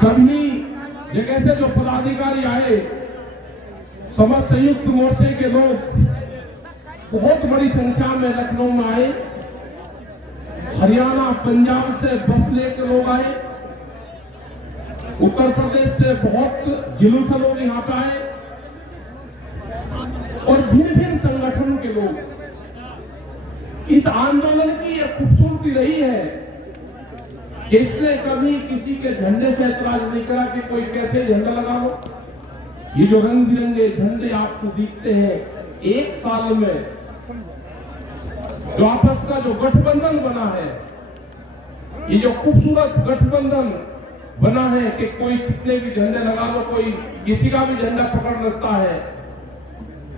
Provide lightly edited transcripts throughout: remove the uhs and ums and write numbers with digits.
सभी जगह से जो पदाधिकारी आए, समस्त संयुक्त मोर्चे के लोग बहुत बड़ी संख्या में लखनऊ में आए। हरियाणा पंजाब से बस लेकर लोग आए, उत्तर प्रदेश से बहुत जुलूस लोग यहाँ पे आए और भिन्न भिन्न संगठनों के लोग। इस आंदोलन की एक खूबसूरती रही है कि इसने कभी किसी के झंडे से ऐतराज नहीं करा कि कोई कैसे झंडा लगा लो। ये जो रंग बिरंगे झंडे आपको दिखते हैं, एक साल में जो आपस का जो गठबंधन बना है, ये जो खूबसूरत गठबंधन बना है कि कोई कितने भी झंडे लगा लो, कोई किसी का भी झंडा पकड़ लेता है,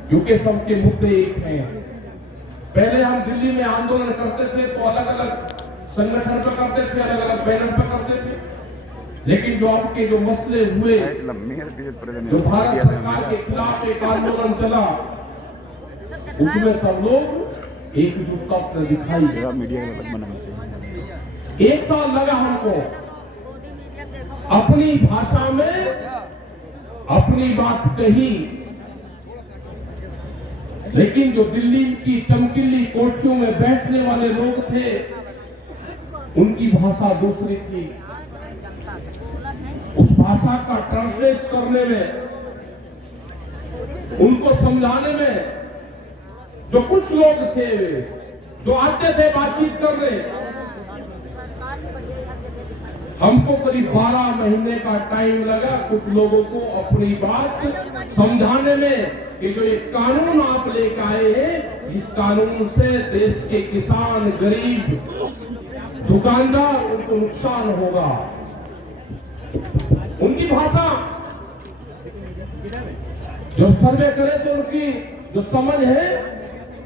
क्योंकि सबके मुद्दे एक हैं। पहले हम दिल्ली में आंदोलन करते थे तो अलग अलग संगठन पर करते थे, अलग अलग बैनर पर करते थे, लेकिन जो आपके जो मसले हुए, जो भारत सरकार के खिलाफ एक आंदोलन चला, उसमें सब लोग एकजुटता से दिखाई। एक साल लगा हमको अपनी भाषा में अपनी बात कही, लेकिन जो दिल्ली की चमकीली कोठरियों में बैठने वाले लोग थे, उनकी भाषा दूसरी थी। उस भाषा का ट्रांसलेट करने में, उनको समझाने में जो कुछ लोग थे जो आते थे बातचीत करने, हमको करीब 12 महीने का टाइम लगा कुछ लोगों को अपनी बात समझाने में कि जो ये कानून आप लेकर आए हैं, इस कानून से देश के किसान, गरीब, दुकानदार, उनको नुकसान होगा। उनकी भाषा जो सर्वे करे तो उनकी जो समझ है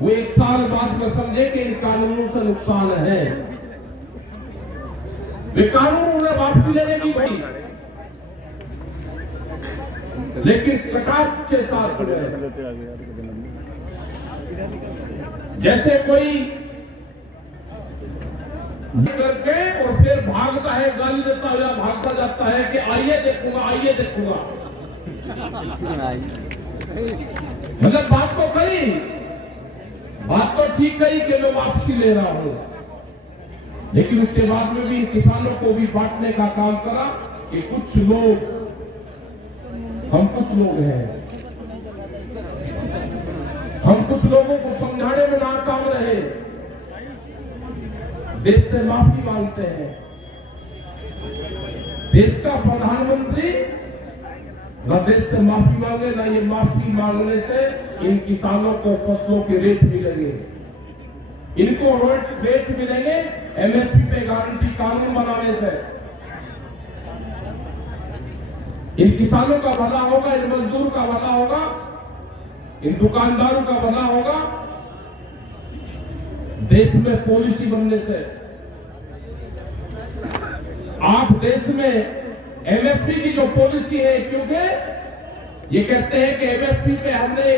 वो एक साल बाद में समझे कि इन कानूनों से नुकसान है। वे कानून उन्हें वापसी लेने की भाई, लेकिन कटाक्ष के साथ जैसे कोई करके और फिर भागता है, गाली देता है या भागता जाता है कि आइए देखूंगा, आइए देखूंगा। मतलब बात तो कही, बात तो ठीक कही कि मैं वापसी ले रहा हूं, लेकिन उसके बाद में भी किसानों को भी बांटने का काम करा कि कुछ लोग, हम कुछ लोग हैं, हम कुछ लोगों को समझाने में नाकाम रहे, देश से माफी मांगते हैं। देश का प्रधानमंत्री न देश से माफी मांगे, न ये माफी मांगने से इन किसानों को फसलों के रेट मिलेंगे, इनको रेट मिलेंगे एमएसपी पे गारंटी कानून बनाने से। इन किसानों का भला होगा, इन मजदूर का भला होगा, इन दुकानदारों का भला होगा। देश में पॉलिसी बनने से आप देश में एमएसपी की जो पॉलिसी है, क्योंकि ये कहते हैं कि एमएसपी पे हमने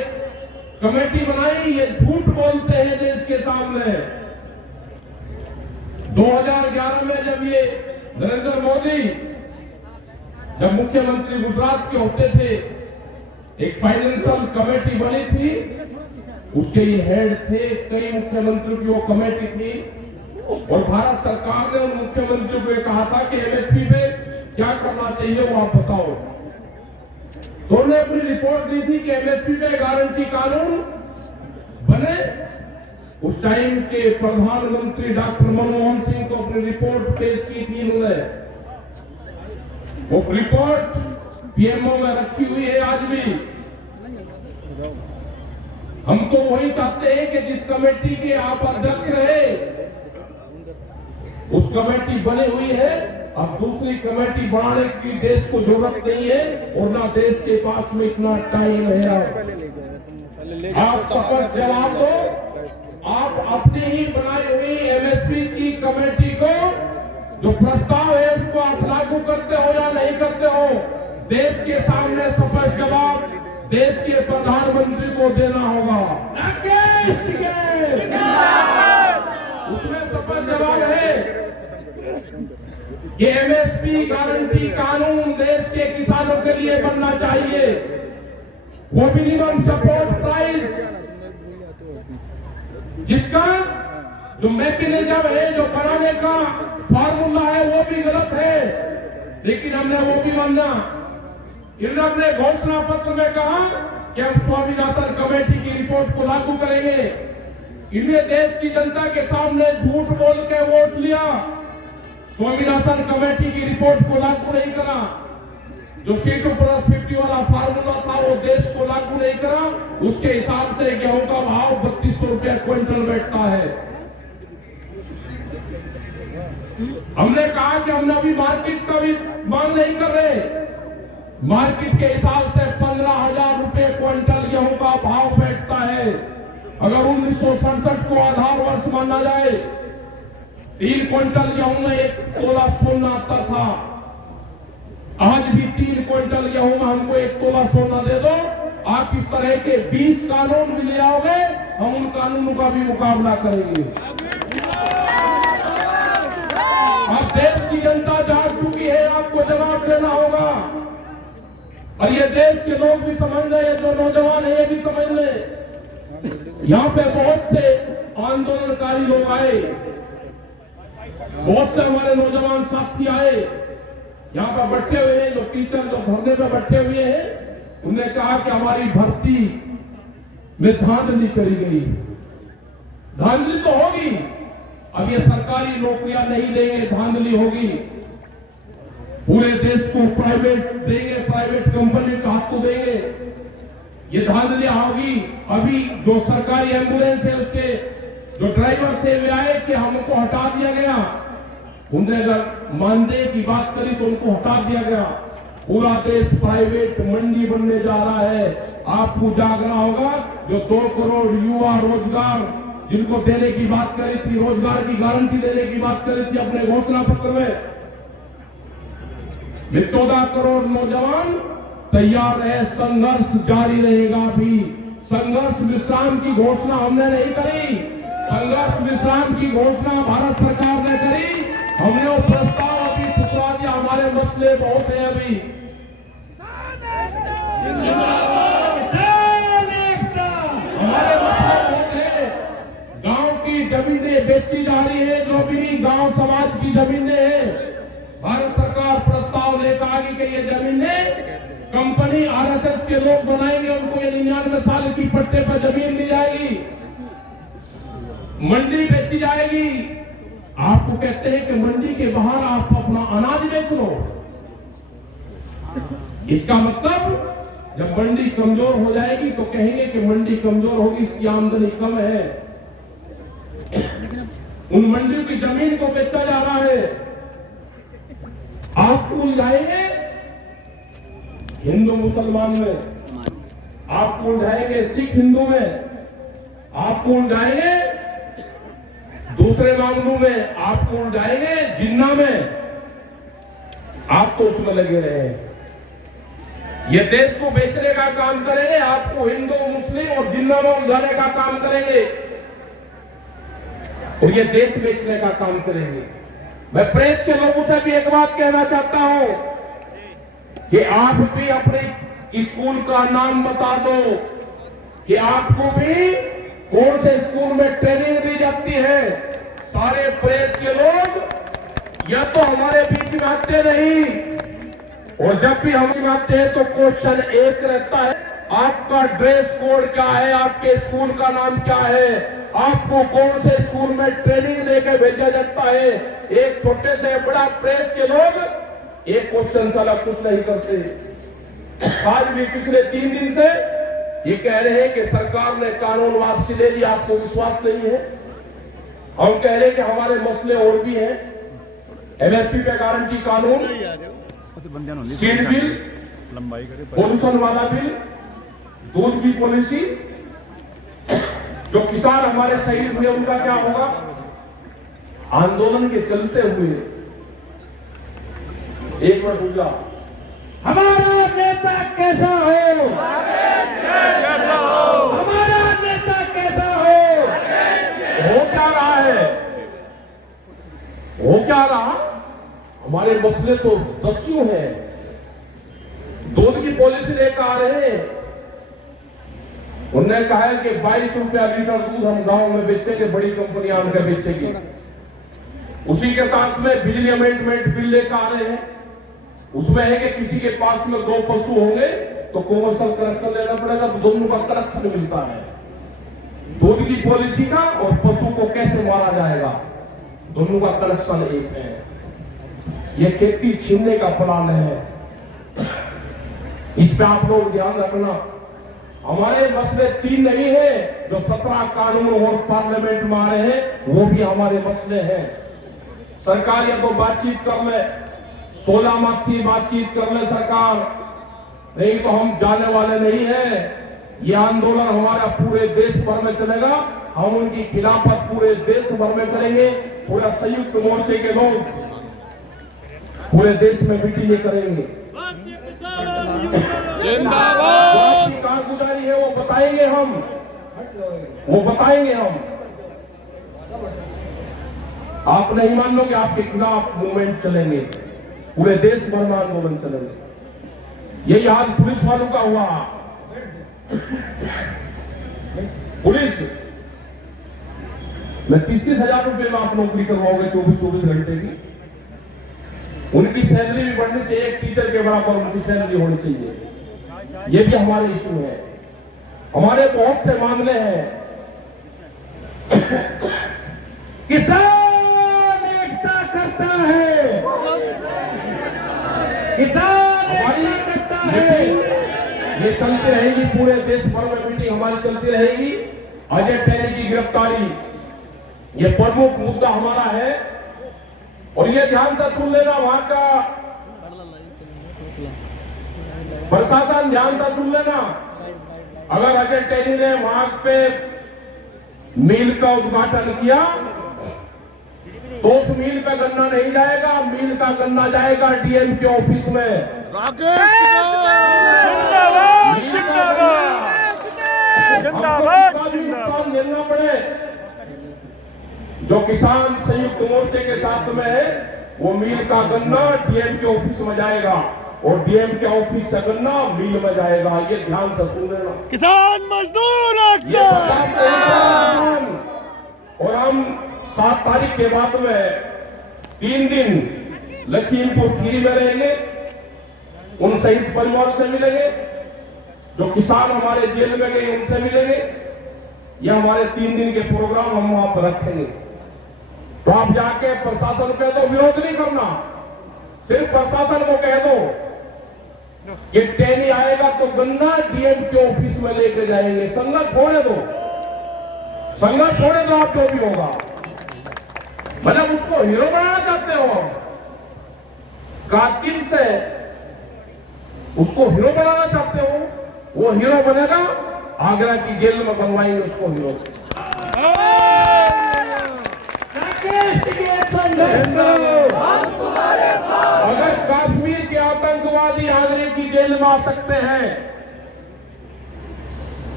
कमेटी बनाई, ये झूठ बोलते हैं देश के सामने। 2011 में जब ये नरेंद्र मोदी जब मुख्यमंत्री गुजरात के होते थे, एक फाइनेंशियल कमेटी बनी थी, उसके ये हेड थे, कई मुख्यमंत्रियों की वो कमेटी थी, और भारत सरकार ने उन मुख्यमंत्रियों को कहा था कि एमएसपी पे क्या करना चाहिए वो आप बताओ। तो उन्होंने अपनी रिपोर्ट दी थी कि एमएसपी पे गारंटी कानून बने। उस टाइम के प्रधानमंत्री डॉक्टर मनमोहन सिंह को अपनी रिपोर्ट पेश की थी इन्होंने। वो रिपोर्ट पीएमओ में रखी हुई है आज भी। हम तो वही चाहते हैं कि जिस कमेटी के आप अध्यक्ष रहे, उस कमेटी बनी हुई है, अब दूसरी कमेटी बनाने की देश को जरूरत नहीं है, और ना देश के पास में इतना टाइम है। आप स्पष्ट जवाब दो, आप अपनी ही बनाई हुई एमएसपी की कमेटी को जो प्रस्ताव है उसको आप लागू करते हो या नहीं करते हो? देश के सामने स्पष्ट जवाब देश के प्रधानमंत्री को देना होगा। उसमें स्पष्ट जवाब है ये एमएसपी गारंटी कानून देश के किसानों के लिए बनना चाहिए। वो मिनिमम सपोर्ट प्राइस जिसका जो मैकेनिज्म है, जो बनाने का फार्मूला है, वो भी गलत है, लेकिन हमने वो भी माना। इन्होंने अपने घोषणा पत्र में कहा कि हम स्वामीनाथन कमेटी की रिपोर्ट को लागू करेंगे। इन्हें देश की जनता के सामने झूठ बोल के वोट लिया, स्वामीनाथन कमेटी की रिपोर्ट को लागू नहीं करा। जो C2+50 वाला फार्मूला था वो देश को लागू नहीं करा। उसके हिसाब से गेहूं का भाव 3200 रुपया क्विंटल बैठता है। हमने कहा कि हमने अभी मार्केट का भी मांग नहीं कर रहे। मार्केट के हिसाब से 15,000 रुपए क्विंटल गेहूं का भाव बैठता है। अगर 1967 को आधार वर्ष माना जाए, 3 क्विंटल गेहूं में 1 तोला सोना आता था। आज भी 3 क्विंटल गेहूं में हमको 1 तोला सोना दे दो। आप इस तरह के 20 कानून भी ले आओगे, हम उन कानूनों का भी मुकाबला करेंगे। अब देश की जनता जाग चुकी है, आपको जवाब देना होगा। और ये देश के लोग भी समझ रहे, जो नौजवान है ये भी समझ रहे। यहाँ पे बहुत से आंदोलनकारी लोग आए, बहुत से हमारे नौजवान साथी आए, यहाँ पर बैठे हुए हैं। जो टीचर जो धरने पर बैठे हुए हैं, उन्होंने कहा कि हमारी भर्ती में धांधली करी गई। धांधली तो होगी, अब ये सरकारी नौकरियां नहीं देंगे, धांधली होगी। पूरे देश को प्राइवेट देंगे, प्राइवेट कंपनी का हाथ को देंगे, ये धांधलियां होगी। अभी जो सरकारी एम्बुलेंस है उसके जो ड्राइवर थे वे आए कि हमको हटा दिया गया। उन्होंने अगर मानदेय की बात करी तो उनको हटा दिया गया। पूरा देश प्राइवेट मंडी बनने जा रहा है। आपको जागना होगा। जो 2 करोड़ युवा रोजगार जिनको देने की बात करी थी, रोजगार की गारंटी देने की बात करी थी अपने घोषणा पत्र में, 14 करोड़ नौजवान तैयार है। संघर्ष जारी रहेगा। भी संघर्ष विश्राम की घोषणा हमने नहीं करी। संघर्ष विश्राम की घोषणा भारत सरकार ने करी। हमने वो प्रस्ताव अभी ठुकरा दिया। हमारे मसले बहुत है अभी। हमारे मसले बहुत है। गांव की जमीनें बेची जा रही है, जो भी गांव समाज की जमीनें हैं। भारत सरकार प्रस्ताव लेकर आ गई कि ये जमीनें कंपनी RSS के लोग बनाएंगे, उनको ये 99 साल की पट्टे पर जमीन दी जाएगी, मंडी बेची जाएगी। आपको कहते हैं कि मंडी के बाहर आप अपना अनाज बेच लो। इसका मतलब जब मंडी कमजोर हो जाएगी तो कहेंगे कि मंडी कमजोर होगी, इसकी आमदनी कम है। उन मंडियों की जमीन को बेचा जा रहा है। आपको उलझाएंगे हिंदू मुसलमान में, आपको उलझाएंगे सिख हिंदू में, आपको उलझाएंगे दूसरे मामलों में, आपको उलझाएंगे जिन्ना में। आप तो उसमें लगे रहे। ये देश को बेचने का काम करेंगे, आपको हिंदू मुस्लिम और जिन्ना में उलझाने का काम करेंगे, और ये देश बेचने का काम करेंगे। मैं प्रेस के लोगों से भी एक बात कहना चाहता हूं कि आप भी अपने स्कूल का नाम बता दो कि आपको भी कौन से स्कूल में ट्रेनिंग दी जाती है। सारे प्रेस के लोग या तो हमारे बीच में आते नहीं, और जब भी हम आते हैं तो क्वेश्चन एक रहता है, आपका ड्रेस कोड क्या है, आपके स्कूल का नाम क्या है, आपको कौन से स्कूल में ट्रेनिंग लेके भेजा जाता है। एक छोटे से बड़ा प्रेस के लोग एक क्वेश्चन साला कुछ नहीं करते। आज भी पिछले 3 दिन से ये कह रहे हैं कि सरकार ने कानून वापसी ले ली, आपको विश्वास नहीं है। हम कह रहे हैं कि हमारे मसले और भी हैं। MSP पे गारंटी कानून, सीड बिल, पोल्यूशन वाला बिल, दूध की पॉलिसी, जो किसान हमारे शहीद हुए उनका क्या होगा। आंदोलन के चलते हुए एक मिनट रुक जाओ। हमारा नेता कैसा हो, हमारा नेता कैसा हो क्या रहा है, हो क्या रहा। हमारे मसले तो दस्यों हैं। दूध की पॉलिसी लेकर आ रहे हैं, उन्होंने कहा है कि 22 रुपया लीटर दूध हम गांव में बेचेंगे, बड़ी कंपनियां आकर बेचेंगी। उसी के साथ में बिजली अमेंडमेंट बिल लेकर आ रहे हैं, उसमें है कि किसी के पास में 2 पशु होंगे तो कमर्शियल कनेक्शन लेना पड़ेगा, तो दोनों का कनेक्शन मिलता है। दूध की पॉलिसी का और पशु को कैसे मारा जाएगा, दोनों का कनेक्शन एक है। ये खेती छीनने का प्लान है, इस पे आप लोग ध्यान रखना। हमारे मसले 3 नहीं है, जो 17 कानून और पार्लियामेंट में आ रहे हैं वो भी हमारे मसले हैं। सरकार या तो बातचीत कर ले, 16 माह की बातचीत कर ले सरकार, नहीं तो हम जाने वाले नहीं है। ये आंदोलन हमारा पूरे देश भर में चलेगा, हम उनकी खिलाफत पूरे देश भर में करेंगे। पूरा संयुक्त मोर्चे के लोग पूरे देश में मीटिंग करेंगे। जिंदाबाद। जो कारगुजारी है वो बताएंगे हम, वो बताएंगे हम। आप नहीं मान लो कि आपके खिलाफ मूवमेंट चलेंगे, पूरे देश भर में आंदोलन चलेंगे। यही हाल पुलिस वालों का हुआ। पुलिस में 30-30 हजार रुपए में आप नौकरी करवाओगे 24-24 घंटे की। उनकी सैलरी भी बढ़नी चाहिए, एक टीचर के बराबर उनकी सैलरी होनी चाहिए। ये भी हमारे इशू है, हमारे बहुत से मामले हैं। किसान एकता करता है, किसान एकता करता है। ये चलती रहेगी, पूरे देश भर में मीटिंग हमारी चलती रहेगी। अजय टैनी की गिरफ्तारी ये प्रमुख मुद्दा हमारा है। और ये ध्यान से सुन लेना, वहां का प्रशासन ध्यान से सुन लेना, अगर अजय टैनी ने वहां पे मिल का उद्घाटन किया तो उस मिल पे गन्ना नहीं जाएगा, मिल का गन्ना जाएगा डीएम के ऑफिस में। झेलना पड़े, जो किसान संयुक्त मोर्चे के साथ में है वो मिल का गन्ना डीएम के ऑफिस में जाएगा और डीएम के ऑफिस से गन्ना मिल में जाएगा। ये ध्यान से सुन लेना, किसान मजदूर ये और हम 7 तारीख के बाद में 3 दिन लखीमपुर खीरी में रहेंगे, उन शहीद परिवार से मिलेंगे, जो किसान हमारे जेल में गए उनसे मिलेंगे। ये हमारे 3 दिन के प्रोग्राम हम वहां पर रखेंगे। तो आप जाके प्रशासन कह दो, विरोध नहीं करना, सिर्फ प्रशासन को कह दो कि टैनी आएगा तो गन्ना डीएम के ऑफिस में लेके जाएंगे। संघर्ष छोड़े दो, संघर्ष छोड़े दो, आप जो भी होगा। मतलब उसको हीरो बनाना चाहते हो हम, कातिल से उसको हीरो बनाना चाहते हो, वो हीरो बनेगा, आगरा की जेल में बनवाएंगे उसको हीरो। अगर कश्मीर के आतंकवादी आगरे की जेल में आ सकते हैं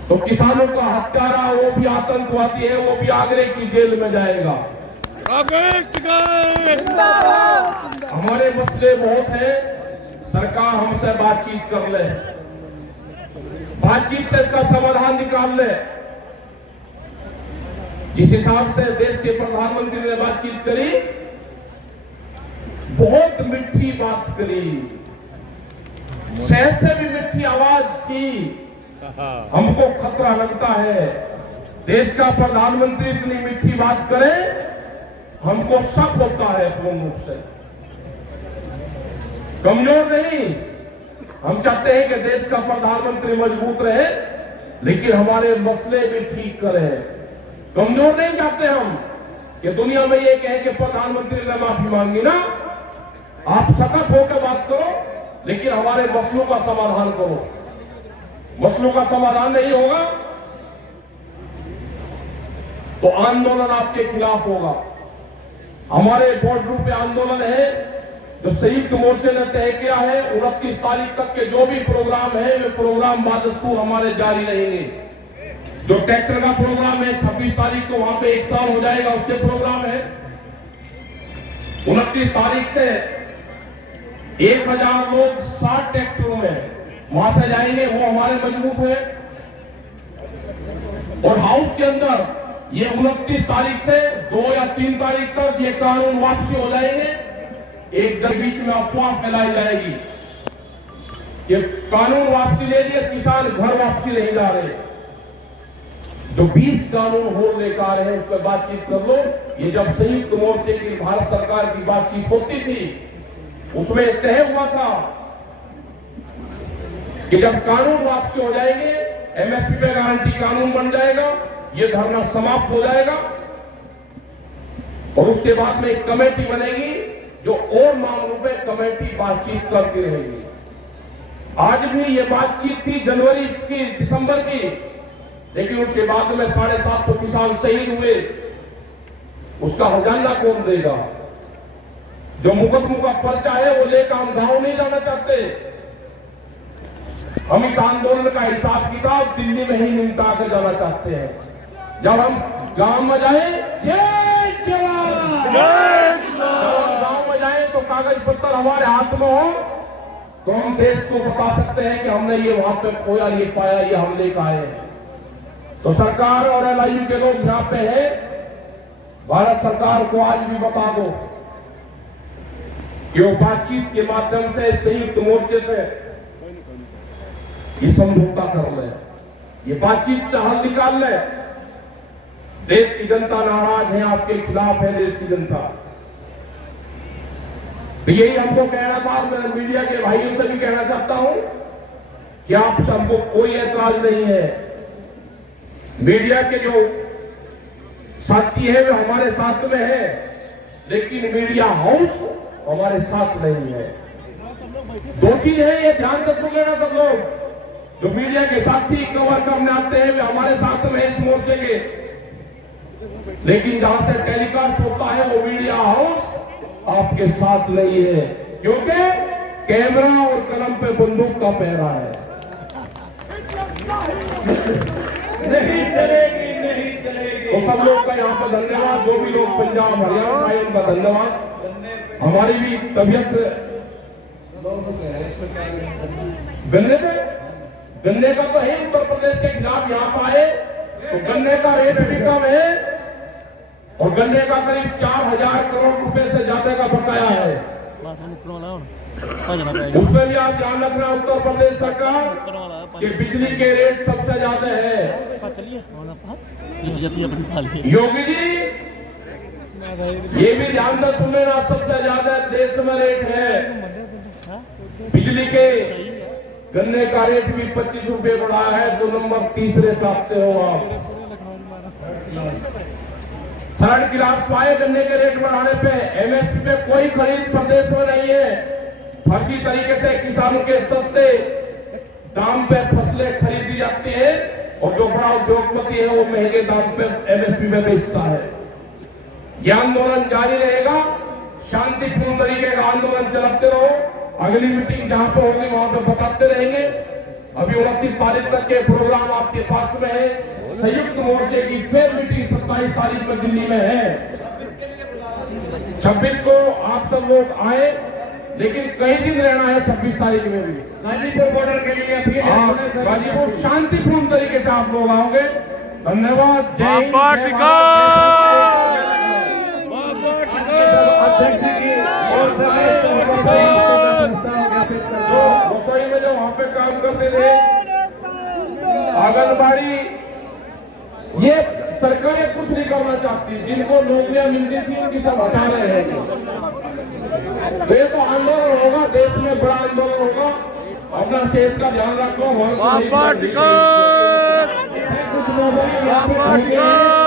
तो किसानों का हत्यारा वो भी आतंकवादी है, वो भी आगरे की जेल में जाएगा। हमारे मसले बहुत हैं, सरकार हमसे बातचीत कर ले, बातचीत से इसका समाधान निकाल ले। जिस हिसाब से देश के प्रधानमंत्री ने बातचीत करी, बहुत मीठी बात करी, शहद से भी मीठी आवाज की। हमको खतरा लगता है, देश का प्रधानमंत्री इतनी मीठी बात करे, हमको शक होता है पूर्ण रूप से। कमजोर नहीं, हम चाहते हैं कि देश का प्रधानमंत्री मजबूत रहे, लेकिन हमारे मसले भी ठीक करे। कमजोर नहीं चाहते हम कि दुनिया में ये कहे कि प्रधानमंत्री ने माफी मांगी ना, आप सख्त होकर बात करो, लेकिन हमारे मसलों का समाधान करो। मसलों का समाधान नहीं होगा तो आंदोलन आपके खिलाफ होगा। हमारे बोर्ड ग्रुप पे आंदोलन है जो संयुक्त मोर्चे ने तय किया है। 29 तारीख तक के जो भी प्रोग्राम है वे प्रोग्राम बादस्तूर हमारे जारी रहेंगे। जो ट्रैक्टर का प्रोग्राम है 26 तारीख को वहां पे 1 साल हो जाएगा, उससे प्रोग्राम है। 29 तारीख से 1000 लोग 60 ट्रैक्टरों में वहां से जाएंगे, वो हमारे मजबूत है। और हाउस के अंदर ये 29 तारीख से 2 या 3 तारीख तक ये कानून वापसी हो जाएंगे। एक जब बीच में अफवाह फैलाई जाएगी कि कानून वापसी ले लिए, किसान घर वापसी नहीं जा रहे। जो 20 कानून हो लेकर आ रहे हैं उस पर बातचीत कर लो। ये जब संयुक्त मोर्चे की भारत सरकार की बातचीत होती थी उसमें तय हुआ था कि जब कानून वापसी हो जाएंगे, एमएसपी पे गारंटी कानून बन जाएगा, ये धरना समाप्त हो जाएगा और उसके बाद में एक कमेटी बनेगी जो और मामलों पे कमेटी बातचीत करती रहेगी। आज भी ये बातचीत थी जनवरी की, दिसंबर की, लेकिन उसके बाद में 750 किसान शहीद हुए, उसका हर्जाना कौन देगा? जो मुकदमों का पर्चा है वो लेकर हम गांव नहीं जाना चाहते। हम इस आंदोलन का हिसाब किताब दिल्ली में ही निपटा कर जाना चाहते हैं। जब हम गांव में जाए, जय जवान, जब हम गांव में जाए तो कागज पत्तर हमारे हाथ में हो तो हम देश को बता सकते हैं कि हमने ये वहां पे खोया, ये पाया, ये हम लेकर आए हैं। तो सरकार और एलआईयू के लोग यहाँ पे हैं, भारत सरकार को आज भी बता दो कि वो बातचीत के माध्यम से संयुक्त मोर्चे से ये समझौता कर ले, ये बातचीत से हल निकाल ले। देश की जनता नाराज है, आपके खिलाफ है देश की जनता। तो यही हमको कहना था, मैं मीडिया के भाइयों से भी कहना चाहता हूं कि आप सबको कोई ऐतराज नहीं है। मीडिया के जो साथी है वे हमारे साथ में है, लेकिन मीडिया हाउस हमारे साथ नहीं है। 2 चीज है, ये ध्यान रख लेना सब लोग। जो मीडिया के साथी कवर करने आते हैं वे हमारे साथ में इस मोर्चे के, लेकिन जहां से टेलीकास्ट होता है वो मीडिया हाउस आपके साथ नहीं है, क्योंकि कैमरा और कलम पे बंदूक का पहरा है। नहीं चलेगी, नहीं चलेगी। तो सब लोग का यहाँ पर धन्यवाद, जो भी लोग पंजाब हरियाणा आए उनका धन्यवाद। हमारी भी तबियत गन्ने का तो है, उत्तर प्रदेश के खिलाफ यहाँ पर आए तो गन्ने का रेट भी कम है और गन्ने का करीब 4000 करोड़ रुपए से ज्यादा का बकाया है। उसमें भी आप ध्यान रखना उत्तर प्रदेश सरकार कि बिजली के रेट सबसे ज्यादा है। योगी जी ये भी ध्यान से सुन लेना, सबसे ज्यादा देश में रेट है बिजली के। गन्ने का रेट भी 25 रुपए बढ़ा है, 2 नंबर तीसरे प्राप्त हो आप। 3rd क्लास पाए गन्ने के रेट बढ़ाने पे। एमएसपी पे कोई खरीद प्रदेश में नहीं है। फर्जी तरीके से किसानों के सस्ते दाम पे फसलें खरीदी जाती है और जो बड़ा उद्योगपति है वो महंगे दाम पे एमएसपी में बेचता है। यह आंदोलन जारी रहेगा, शांतिपूर्ण तरीके का आंदोलन चलाते रहो। अगली मीटिंग जहां पे होगी वहां पे बताते रहेंगे। अभी 29 तारीख तक के प्रोग्राम आपके पास में है। संयुक्त मोर्चे की फिर मीटिंग 27 तारीख में दिल्ली में है। 26 को आप सब लोग आए, लेकिन कई दिन रहना है 26 तारीख में भी। गाजीपुर बॉर्डर के लिए अपील है, गाजीपुर शांतिपूर्ण तरीके से आप लोग आओगे। धन्यवाद। जय हिंद, बाबा जय टिका। अध्यक्ष जी और सभी रसोई में जो वहां पे काम करते थे, आंगनबाड़ी, ये सरकारें कुछ नहीं करना चाहती। जिनको नौकरियां मिलती थी उनकी सब हटा रहे हैं। तो ये तो आंदोलन होगा, देश में बड़ा आंदोलन होगा। अपना सेहत का ध्यान रखो। बाबा टिका। कुछ लोगों की यहाँ पे बाबा टिका।